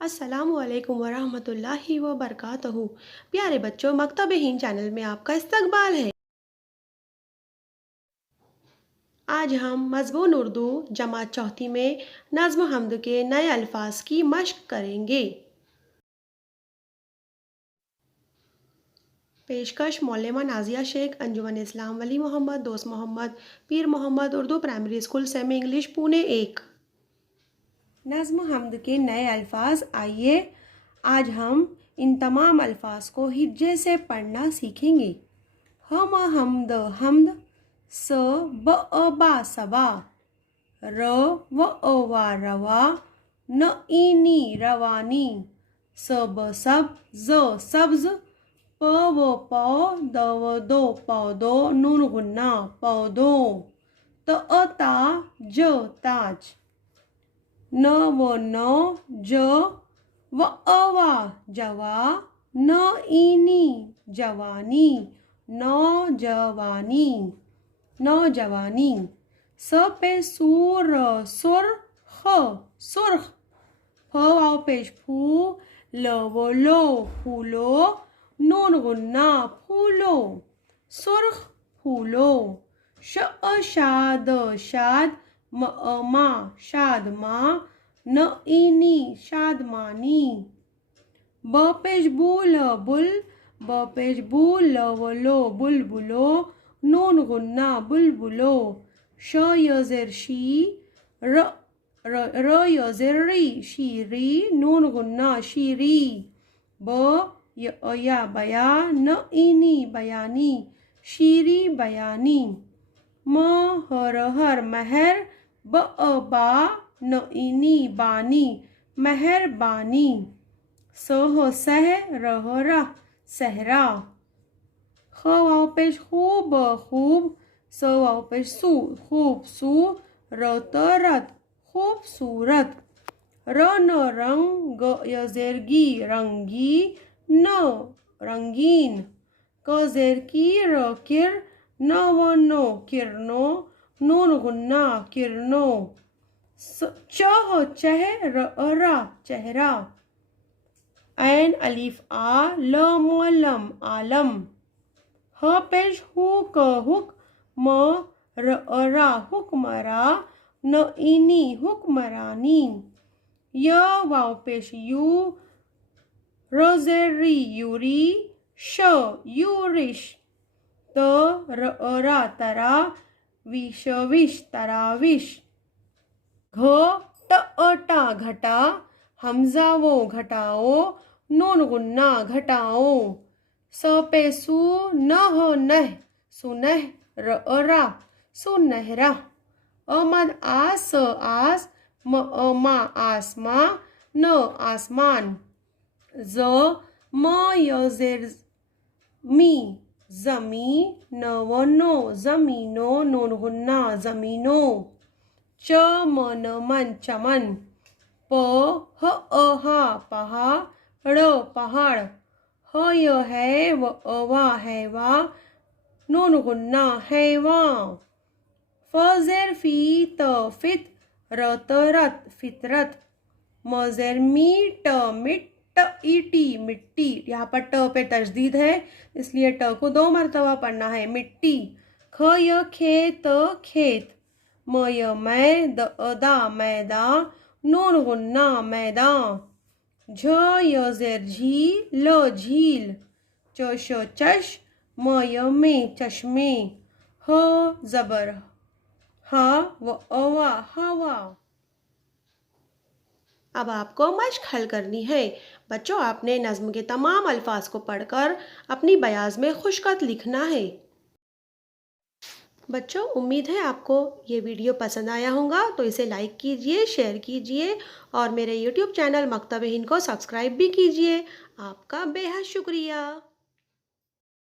अस्सलामुअलैकुम वरहमतुल्लाहि वबरकातुहू। प्यारे बच्चों, मकतब हिंद चैनल में आपका इस्तकबाल है। आज हम मज़मून उर्दू जमात चौथी में नज़्म हम्द के नए अल्फाज की मश्क करेंगे। पेशकश मौलमा नाजिया शेख, अंजुमन इस्लाम, वली Mohammad, Dost Mohammad, Pir Mohammad Urdu primary school semi English Pune 1। नज़्म हम्द के नए अल्फाज। आइए आज हम इन तमाम अल्फाज को हिज्जे से पढ़ना सीखेंगे। हम हमद हमद, स ब बा सबा, र व वा रवा, न ईनी रवानी, सब सब, ज सब्ज, प व पौ, द व दो पौदो, नून गुन्ना पौधो, त ता ज ताज, न व नौ, ज व वा जवा, न ईनी जवानी, नौजवानी नौजवानी, स पे सूर सुर ख सुर्ख, फ वाव पेश फू, ल वो लो फूलो, नून गुन्ना फूलो, सुर्ख फूलो, शाद शाद, मा शाद माँ, न ईनी शादमानी, ब पेश बुल बुल, ब पेश बुल वो लो बुलबुलो, नून गुन्ना बुलबुलो, श यज़र शी, र यज़र री शीरी, नून गुन्ना शीरी, ब या बया, न ईनी बयानी, शीरी बयानी, म हर महर, ब बा, न ईनी बानी, मेहरबानी, सह सह, रह रह सहरा, ख वाव पेश खूब खूब, स वाव पेश सू खूब सू, रत रत खूबसूरत, र न रंग, यज़ेरगी रंगी, न रंगीन, क ज़ेर की र किर, न व नो किरनो, नून गुन्ना किरनो, चह चह, र चेहरा, ऐन अलीफ आ, ल लम आलम, ह पेश हुक हुक, म रा हुक्मरा, न ईनी हुक्मरानी, य वाव पेश यू, रोज़ेरी यूरी, श यूरिश, त रा तरा, विश विश तराविश, घ टा घटा, हमजा वो घटाओ, नून गुन्ना घटाओ, स पे सू, न हो नह सुनह, रा सुनहरा, अमद आस आस, मा आसमा, न आसमान, ज म यज़ेर मी जमी, न व नो जमीनो, नून गुन्ना जमीनो, च मन मन चमन, प ह हा पहा, ड़ पहाड़, ह य है व वा हैवा, नून गुन्ना हैवा, फ ज़ेर फी, त फित, र त रत फितरत, म ज़ेर मी, ट मिट, ईटी मिट्टी। यहाँ पर ट पे तशदीद है, इसलिए ट को 2 मरतबा पढ़ना है, मिट्टी, ख य खेत खेत, म य मै, दा मैदा, नून गुन्ना मैदान, झ य ज़ेर झी, ल झील, चश चश, म य में चश्मे, ह ज़बर हा व अवा हवा। अब आपको मश्क हल करनी है। बच्चों, आपने नज़्म के तमाम अल्फाज को पढ़कर अपनी बयाज में खुशखत लिखना है। बच्चों, उम्मीद है आपको ये वीडियो पसंद आया होगा, तो इसे लाइक कीजिए, शेयर कीजिए और मेरे YouTube चैनल मकतब हिंद को सब्सक्राइब भी कीजिए। आपका बेहद शुक्रिया।